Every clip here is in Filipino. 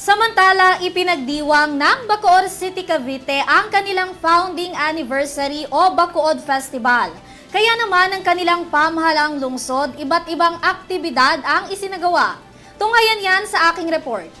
Samantala, ipinagdiwang ng Bacoor City, Cavite ang kanilang founding anniversary o Bacood Festival. Kaya naman ang kanilang pamahalang lungsod, iba't ibang aktibidad ang isinagawa. Tunghayan yan sa aking report.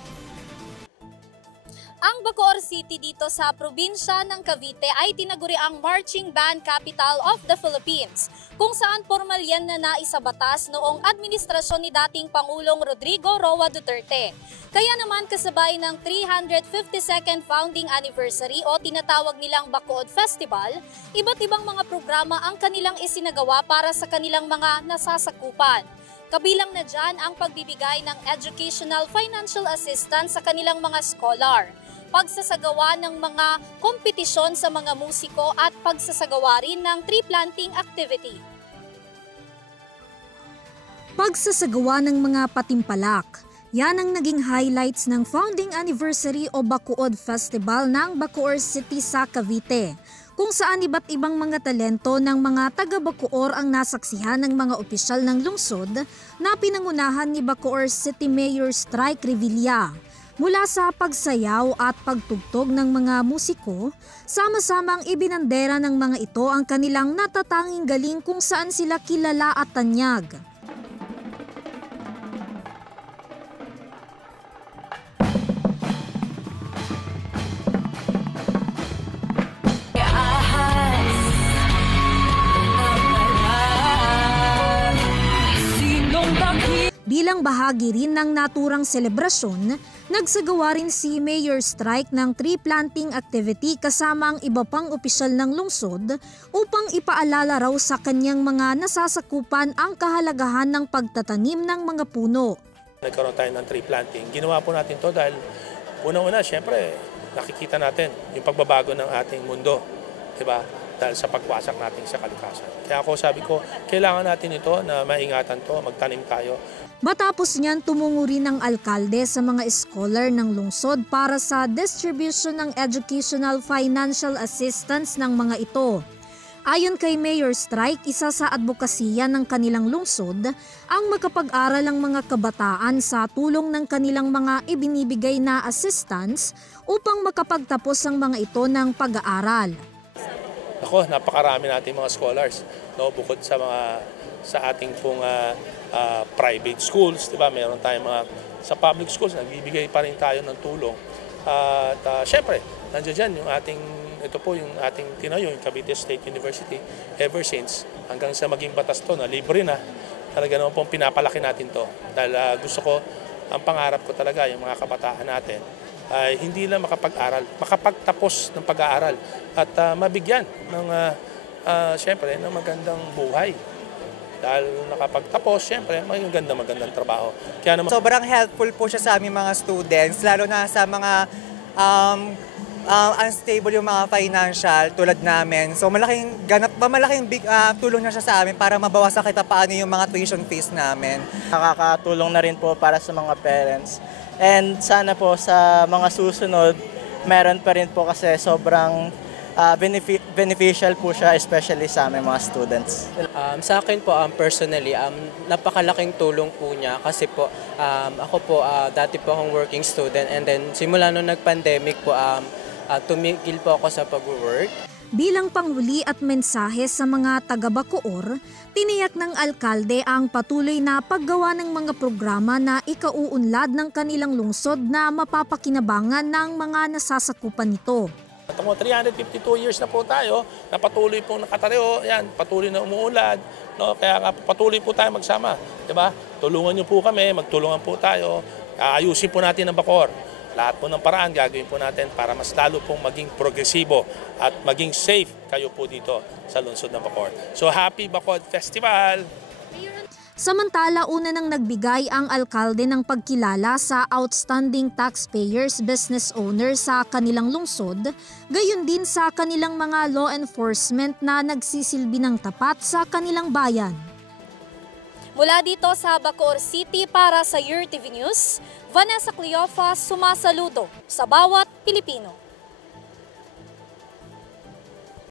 Ang Bacoor City dito sa probinsya ng Cavite ay tinaguri ang Marching Band Capital of the Philippines, kung saan formal yan na naisabatas noong administrasyon ni dating Pangulong Rodrigo Roa Duterte. Kaya naman kasabay ng 352nd founding anniversary o tinatawag nilang Bacood Festival, iba't ibang mga programa ang kanilang isinagawa para sa kanilang mga nasasakupan. Kabilang na dyan ang pagbibigay ng educational financial assistance sa kanilang mga scholar, pagsasagawa ng mga kompetisyon sa mga musiko at pagsasagawa rin ng tree planting activity. Pagsasagawa ng mga patimpalak, yan ang naging highlights ng founding anniversary o Bacood Festival ng Bacoor City sa Cavite, kung saan iba't ibang mga talento ng mga taga-Bacoor ang nasaksihan ng mga opisyal ng lungsod na pinangunahan ni Bacoor City Mayor Strike Revilla. Mula sa pagsayaw at pagtugtog ng mga musiko, sama-samang ibinandera ng mga ito ang kanilang natatanging galing kung saan sila kilala at tanyag. Bilang bahagi rin ng naturang selebrasyon, nagsagawa rin si Mayor Strike ng tree planting activity kasama ang iba pang opisyal ng lungsod upang ipaalala raw sa kanyang mga nasasakupan ang kahalagahan ng pagtatanim ng mga puno. Nagkaroon tayo ng tree planting. Ginawa po natin to dahil unang-una, syempre, nakikita natin yung pagbabago ng ating mundo, diba? Dahil sa pagwasak natin sa kalikasan. Kaya ako sabi ko, kailangan natin ito na maingatan to, magtanim tayo. Matapos niyan, tumungo rin ang alkalde sa mga scholar ng lungsod para sa distribution ng educational financial assistance ng mga ito. Ayon kay Mayor Strike, isa sa advokasya ng kanilang lungsod ang makapag-aral ang mga kabataan sa tulong ng kanilang mga ibinibigay na assistance upang makapagtapos ang mga ito ng pag-aaral. Ako, napakarami nating mga scholars, no, bukod sa ating pong private schools, 'di ba? Meron tayong mga sa public schools, nagbibigay pa rin tayo ng tulong. At syempre, nandiyan yung ating tinayo, yung Cavite State University, ever since hanggang sa maging batas to na libre na. Talaga naman pong pinapalaki natin to. Dahil gusto ko, ang pangarap ko talaga yung mga kabataan natin ay hindi lang makapag-aral, makapagtapos ng pag-aaral at mabigyan ng syempre ng magandang buhay. Dahil nakapagtapos, syempre magandang trabaho. Kaya naman, sobrang helpful po siya sa aming mga students, lalo na sa mga unstable yung mga financial tulad namin. So malaking tulong na siya sa amin para mabawasan kita paano yung mga tuition fees namin. Nakakatulong na rin po para sa mga parents. And sana po sa mga susunod, meron pa rin po kasi sobrang beneficial po siya, especially sa aming mga students. Sa akin po, personally, napakalaking tulong po niya kasi po, ako po, dati po akong working student and then simula nung nag-pandemic po, tumigil po ako sa pag-work. Bilang panghuli at mensahe sa mga taga-Bacoor, tiniyak ng alkalde ang patuloy na paggawa ng mga programa na ikauunlad ng kanilang lungsod na mapapakinabangan ng mga nasasakupan nito. 352 years na po tayo, na patuloy pong nakatayo, yan, patuloy na umuulad, no? Kaya nga patuloy po tayo magsama, diba? Tulungan niyo po kami, magtulungan po tayo, ayusin po natin ang Bacoor. Lahat po ng paraan gagawin po natin para mas lalo pong maging progresibo at maging safe kayo po dito sa lungsod ng Bacoor. So happy Bacood Festival! Samantala, una nang nagbigay ang alkalde ng pagkilala sa outstanding taxpayers business owners sa kanilang lungsod, gayon din sa kanilang mga law enforcement na nagsisilbi ng tapat sa kanilang bayan. Mula dito sa Bacoor City para sa UrTV News, Vanessa Cleofa sumasaludo sa bawat Pilipino.